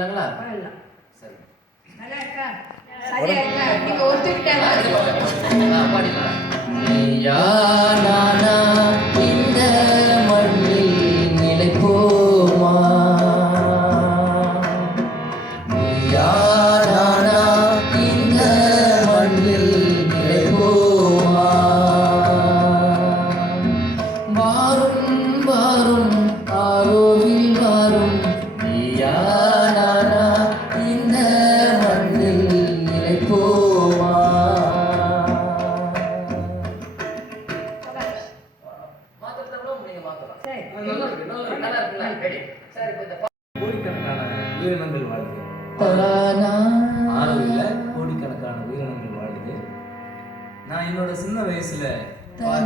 இது மட்டும் பாடிடலாங்களா சரி ஆ, பாடிடலாம் யானானா இந்த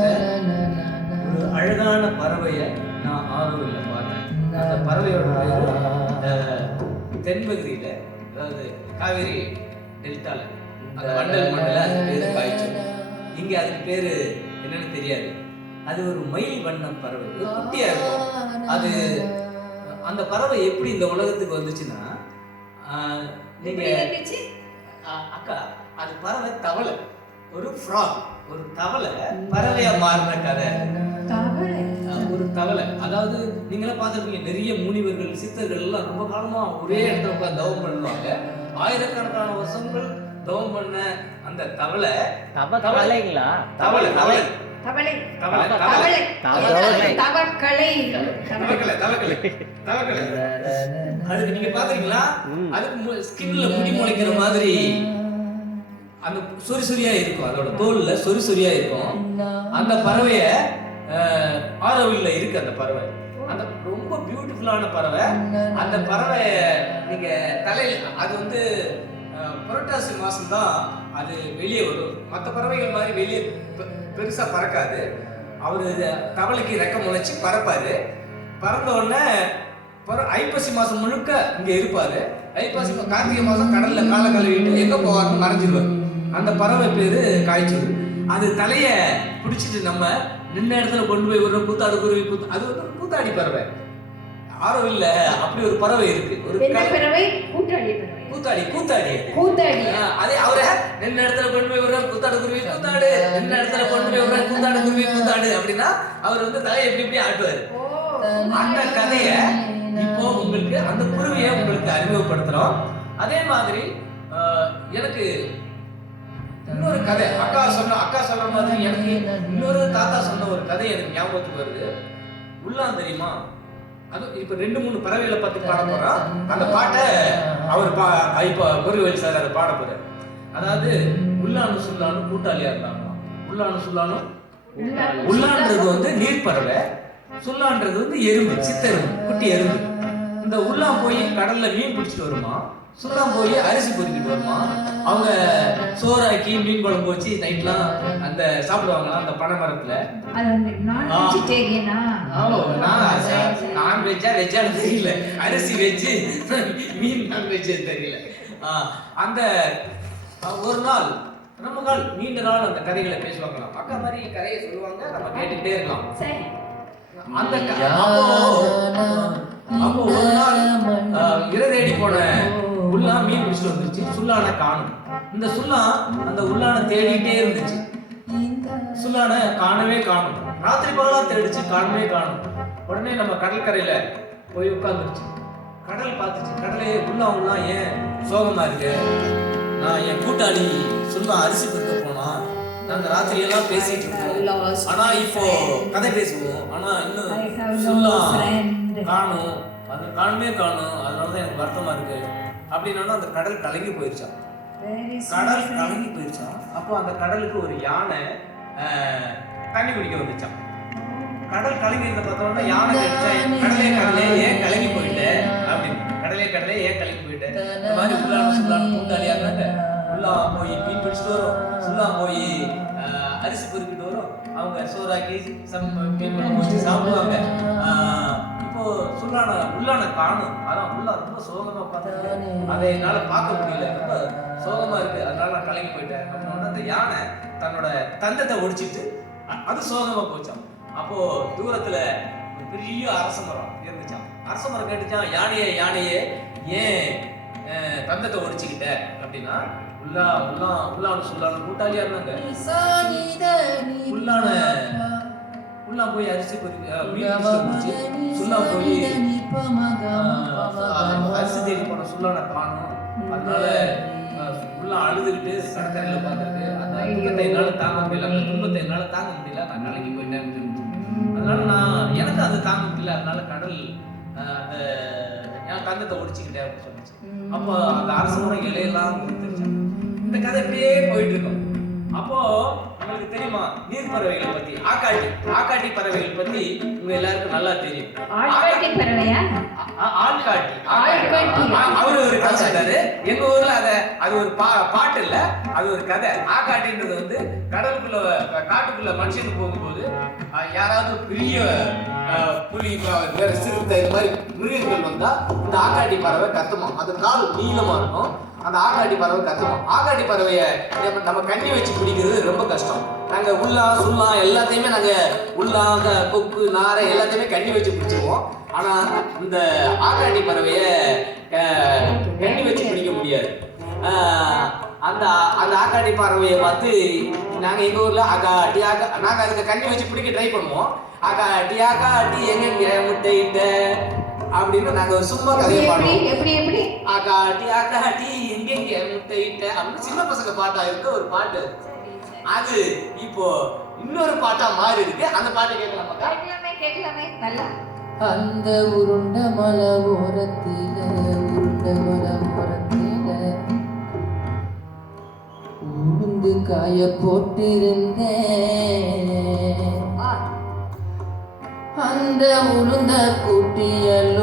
பார்த்த ஒரு அழகான பறவையை நான் ஆரோவில் பார்த்தேன். அந்த பறவையோட தென்பகுதியில அதாவது காவேரி டெல்டால அந்த வண்டல் மண்டல அது பேரு காய்ச்சல் இங்க அதுக்கு பேரு என்னன்னு தெரியாது. அது ஒரு மயில் வண்ண பறவை ஒரு குட்டியா இருக்கும். அது அந்த பறவை எப்படி இந்த உலகத்துக்கு வந்துச்சுன்னா ஆஹ், நீங்க ஆஹ், அக்கா அது பறவை தவளை. ஒரு ஃப்ராக் ஒரு தவளை பறவையா மாறின கதை. ஒரு தவளை. அதாவது நீங்களாம் பார்த்துருப்பீங்க நிறைய முனிவர்கள் சித்தர்கள் எல்லாம் ரொம்ப காலமா ஒரே இடத்துல உட்கார்ந்து தவம் பண்ணுவாங்க. ஆயிரக்கணக்கான வருஷங்கள் தவம் பண்ண அந்த தவளை தவ கலைங்களா தவளை தவளை. தவளை. தவளை தவளை. தவக்கலை. தவக்கலை தவக்கலை அதுக்கு நீங்க பாத்தீங்களா. அதுக்கு ஸ்கின்ல முடி முளைக்கிற மாதிரி. அந்த சொறி சொறியா இருக்கும் அதோட தோல்ல சொறி சொறியா இருக்கும். அந்த பறவைய அஹ், ஆரோவில்ல இருக்கு அந்த பறவை. அந்த ரொம்ப பியூட்டிஃபுல்லான பறவை. அந்த பறவை நீங்க தலையில அது வந்து புரட்டாசி மாசம் தான் அது வெளியே வரும். மற்ற பறவைகள் மாதிரி வெளியே பெ- பெருசா பறக்காது. அவரு தவளைக்கு ரெக்க முளைச்சு பறப்பாரு. பறந்த உடனே ஐப்பசி மாசம் முழுக்க இங்க இருப்பாரு. ஐப்பசி கார்த்திகை மாசம் கடல்ல கால கழுவிட்டு எங்க போவார்னு மறைஞ்சிருவார். அந்த பறவை பேரு காய்ச்சல். அது தலைய பிடிச்சிட்டு நம்ம நின்ன இடத்துல கொண்டு போய் விடுற கூத்தாடு குருவி கூத்து அது வந்து ஒரு கூத்தாடி பறவை. ஆரோவில்ல அப்படி ஒரு பறவை இருக்கு. ஒரு பறவை? கூத்தாடி கூத்தாடி கூத்தாடி ஆ, அதே அவரை நின்ன இடத்துல கொண்டு போய் விடுற கூத்தாடு குருவி கூத்தாடு நின்ன இடத்துல கொண்டு போய் விடுற கூத்தாடு குருவி கூத்தாடு அப்படின்னா அவர் வந்து தலையை எப்படி எப்படி ஆட்டுவாரு. அந்த கதைய இப்போ உங்களுக்கு அந்த குருவியை உங்களுக்கு அறிமுகப்படுத்துறோம். அதே மாதிரி எனக்கு இன்னொரு கதை அக்கா சொன்ன அக்கா சொல்ற மாதிரி எனக்கு இன்னொரு தாத்தா சொன்ன ஒரு கதை எனக்கு ஞாபகத்துக்கு வருது. உள்ளான் தெரியுமா? அது இப்ப ரெண்டு மூணு பறவைகளை பத்தி பாட போறோம் அந்த பாட்டை அவர் பா இப்ப முருகவேல் சார் அதை பாட போறாரு. அதாவது உள்ளானு சுல்லானு கூட்டாளியா இருந்தாங்க உள்ளானு சுல்லானு உள்ளான்றது வந்து நீர்ப்பறவை சுல்லான்றது வந்து எறும்பு சித்தெரும்பு குட்டி எறும்பு. இந்த உள்ளான் போய் கடல்ல மீன் பிடிச்சிட்டு வருமா? சுல்லான் போய் அரிசி பொறுக்கிட்டு வருமா? அவங்க சோறாக்கி மீன் குழம்பு வச்சு நைட்லாம் அந்த சாப்பிடுவாங்களாம் அந்த பனை மரத்துல. அது வந்து நான் ஆ. வெஜிடேரியனா ஆமா நான் நான் வெஜ்ஜா தெரியல. அரிசி வெஜ்ஜு மீன் நான் வெஜ்ஜு தெரியல. அந்த ஒரு நாள் ரொம்ப நாள் நீண்ட நாள் அந்த கதைகளை பேசுவாங்களாம் அக்கா மாதிரி கதையை சொல்லுவாங்க நம்ம கேட்டுக்கிட்டே இருக்கலாம். அந்த அப்போ ஒரு நாள் அஹ், இரை தேடி போன உள்ளா மீன் பிடிச்சிட்டு வந்துருச்சு. சுல்லான காணும். இந்த சுல்லா அந்த உள்ளான தேடிட்டே இருந்துச்சு. சுல்லான காணவே காணும். ராத்திரி பகலா தேடிச்சு காணவே காணும். உடனே நம்ம கடற்கரையில போய் உட்கார்ந்துருச்சு. கடல் பார்த்துச்சு. கடலே உள்ளா உள்ளா ஏன் சோகமா இருக்கு? நான் என் கூட்டாளி சுல்லா அரிசி கொடுக்க போனா நாங்க ராத்திரி எல்லாம் பேசிட்டு இருக்கோம் ஆனா இப்போ கதை பேசுவோம். ஆனா இன்னும் friend. காணும். அது காணுமே காணும். அதனால தான் எனக்கு வருத்தமா இருக்கு. அப்படின்னா அந்த கடல் கலங்கி போயிருச்சான் கடல். கலங்கி போயிருச்சான் அப்போ அந்த கடலுக்கு ஒரு யானை தண்ணி குடிக்க வந்துச்சான் கடல் கலங்கி இருந்த பார்த்தோம்னா யானை கடலே கடலே ஏன் கலங்கி போயிட்ட? அப்படின்னு கடலே கடலே ஏன் கலங்கி போயிட்ட? இந்த மாதிரி உள்ளான சுல்லான கூட்டாளியா இருந்தாங்க? உள்ளா போய் மீன் பிடிச்சிட்டு வரும். சுல்லா போய் அரிசி பொறுக்கிட்டு வரும். அவங்க சோறாக்கி சம் மீன் வச்சு சாப்பிடுவாங்க. இப்போ சுல்லான உள்ளான காணும் அதான் உள்ள ரொம்ப சோகமா பார்த்துட்டு அதை என்னால பார்க்க முடியல. ரொம்ப சோகமா இருக்கு. அதனால நான் கலங்கி போயிட்டேன். அப்படின்னா அந்த யானை தன்னோட தந்தத்தை ஒடிச்சிட்டு அது சோகமா போச்சாம். அப்போ தூரத்துல பெரிய அரச மரம் இருந்துச்சாம். அரச மரம் கேட்டுச்சான் யானையே யானையே ஏன் தந்தத்தை ஒடிச்சுக்கிட்ட? அப்படின்னா உள்ளா உள்ளா உள்ளான சொல்லான கூட்டாளியா இருந்தாங்க. உள்ளான உள்ளா போய் அரிசி வந்துச்சு. சுல்லா போய் அரிசி தேடி போன சுல்லான காணும். அதனால உள்ள அழுதுகிட்டு கடற்கரையில உட்காந்துருக்கு. அந்த துன்பத்தை என்னால தாங்க முடியல. அந்த துன்பத்தை என்னால தாங்க முடியல. நான் கலங்கி போயிட்டேன் சொல்லிட்டு அதனால நான் எனக்கு அது தாங்க முடியல. அதனால கடல் அந்த என் கந்தத்தை ஒடிச்சுக்கிட்டேன் அப்படின்னு சொல்லிச்சு. அப்போ அந்த அரசு முறை இலையெல்லாம் இந்த கதை இப்படியே போயிட்டு இருக்கும். அப்போ உங்களுக்கு தெரியுமா? நீர் பறவைகளை பத்தி. ஆக்காட்டி ஆக்காட்டி பறவைகள் பத்தி உங்க எல்லாருக்கும் நல்லா தெரியும். ஆழ்வாட்டி பறவையா? ஆள்காட்டி ஆள்காட்டி. அவரு ஒரு கதை எங்க ஊர்ல அத அது ஒரு பா பாட்டு இல்ல அது ஒரு கதை. ஆக்காட்டின்றது வந்து கடலுக்குள்ள காட்டுக்குள்ள மனுஷனுக்கு போகும்போது யாராவது பெரிய புலி வேற சிறுத்தை இந்த மாதிரி மிருகங்கள் வந்தா இந்த ஆக்காட்டி பறவை கத்துமா அது கால் நீளமா இருக்கும். அந்த ஆக்காட்டி பறவை கத்துமா ஆக்காட்டி பறவைய நம்ம- நம்ம கண்ணி வச்சு பிடிக்கிறது ரொம்ப கஷ்டம். நாங்க உள்ளா சுல்லா எல்லாத்தையுமே நாங்க உள்ளா அந்த கொக்கு நாரை எல்லாத்தையுமே கண்ணி வச்சு பிடிச்சிருவோம் ஆனா இந்த ஆக்காட்டி பறவைய கண்ணி வச்சு பிடிக்க முடியாது. அந்த அந்த ஆக்காட்டி பறவையை பார்த்து நாங்க எங்க ஊர்ல அகாட்டி ஆக்கா நாங்க அதுக்கு கண்ணி வச்சு பிடிக்க ட்ரை பண்ணுவோம். அகாட்டி ஆக்காட்டி எங்க முட்டையிட்ட? அப்படின்னு நாங்க ஒரு சும்மா கதையை எப்படி பாடுவோம். எப்படி எப்படி? ஆகாட்டி ஆகாட்டி எங்கெங்க முட்டையிட்ட? அப்படின்னு சின்ன பசங்க பாட்டா இருக்க ஒரு பாட்டு. அது இப்போ இன்னொரு பாட்டா மாறி இருக்கு. அந்த பாட்டு கேட்கலாமாக்கா கேட்கலாமே கேட்கலாமே. நல்லா. அந்த உருண்ட மலை ஓரத்தில உருண்ட மலை உளுந்து காய போட்டிருந்தேன். அந்த உளுந்த குட்டியலும்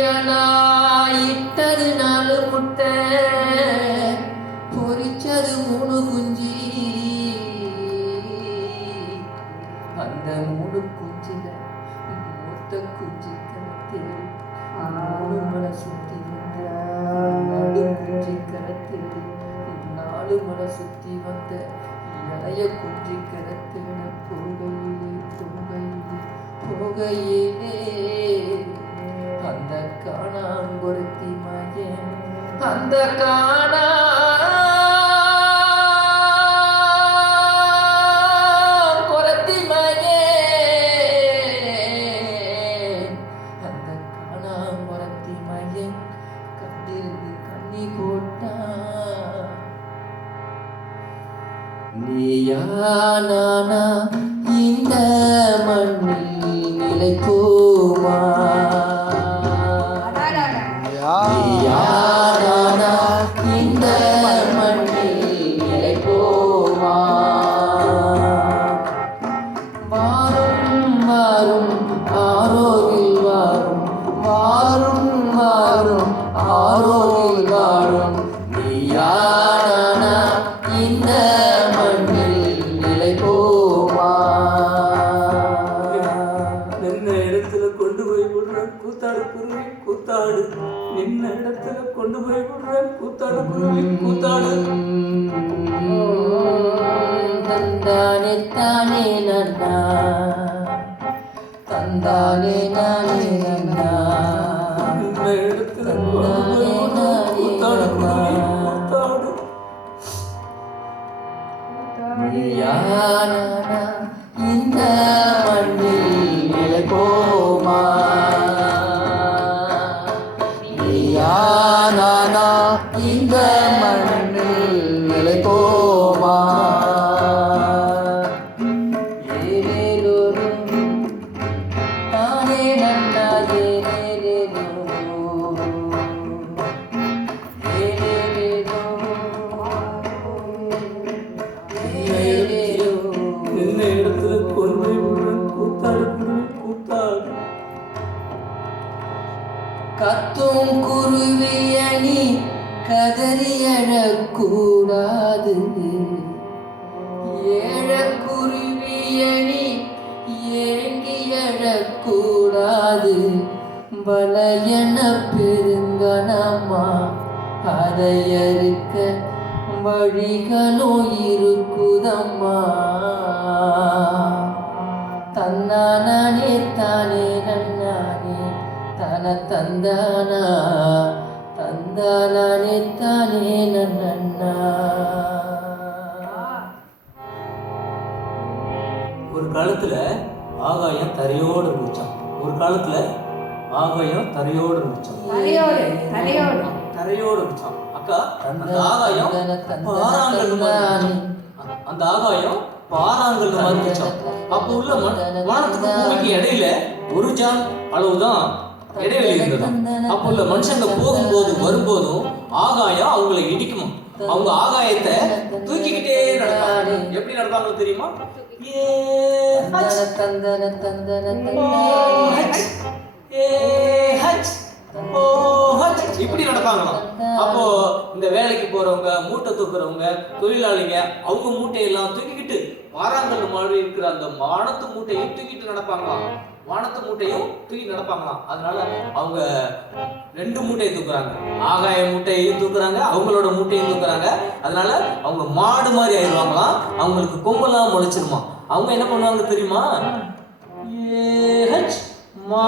நான் இட்டது நாலு முட்டை பொரிச்சது மூணு குஞ்சு. அந்த மூணு குஞ்சில மொத்த குஞ்சு கரத்தில் மூணு மலை சுத்தி வந்த நாலு குஞ்சி கரத்தில் நாலு மலை சுத்தி வந்த இளைய குஞ்சி கரத்தில் போகையிலே போகையிலே போகையிலே. போட்டான் நீயா நானா இந்த மண்ணில் நிலைப்போமா அடாடாடா. நீயா கூத்தாடு குருவி கூத்தாடு. நின்ன இடத்துல கொண்டு போய் விடுறேன். கூத்தாடு குருவி கூத்தாடு. தந்தானே தானே நன்னா தந்தானே நானே நன்னா நின்ன இடத்துல கொண்டு போய் விடுறேன். கூத்தாடு குருவி கூத்தாடு. மெய்யானா அதை அறுக்க வழிகளும் இருக்குதம்மா தன்னானே தானே நன்னானே தன தந்தானா தந்தானே தானே நன்னா ஒரு காலத்துல ஆகாயம் தரையோடு இருந்துச்சாம். ஒரு காலத்துல ஆகாயம் தரையோடு இருந்துச்சாம். தலையோடு தலையோடு தரையோடு இருந்துச்சாம். அக்கா அந்த ஆகாயம் இருந்துச்சாம். அந்த ஆகாயம் மாதிரி இருந்துச்சாம் அப்ப உள்ள வானத்துக்கு பூமிக்கு இடையில ஒரு ஜான் அளவுதான் இடைவெளி இருந்தது. அப்ப உள்ள மனுஷங்க போகும்போது வரும்போதும் ஆகாயம் அவங்களை இடிக்குமா. அவங்க ஆகாயத்தை தூக்கிக்கிட்டே நடப்பாங்க. எப்படி நடப்பாங்க தெரியுமா? ஏ ஹச், ஏ ஹச். இப்படி நடப்பாங்களாம் அப்போ இந்த வேலைக்கு போறவங்க மூட்டை தூக்குறவங்க தொழிலாளிங்க அவங்க மூட்டையெல்லாம் தூக்கிக்கிட்டு வாராங்கல் மாதிரி இருக்கிற அந்த வானத்து மூட்டையும் தூக்கிட்டு நடப்பாங்களாம் வானத்து மூட்டையும் தூக்கி நடப்பாங்களாம் அதனால அவங்க ரெண்டு மூட்டையை தூக்குறாங்க. ஆகாய மூட்டையையும் தூக்குறாங்க அவங்களோட மூட்டையும் தூக்குறாங்க. அதனால அவங்க மாடு மாதிரி ஆயிடுவாங்களாம் அவங்களுக்கு கொம்பெல்லாம் முளைச்சிருமா? அவங்க என்ன பண்ணுவாங்க தெரியுமா? ஏ ஹச் மா.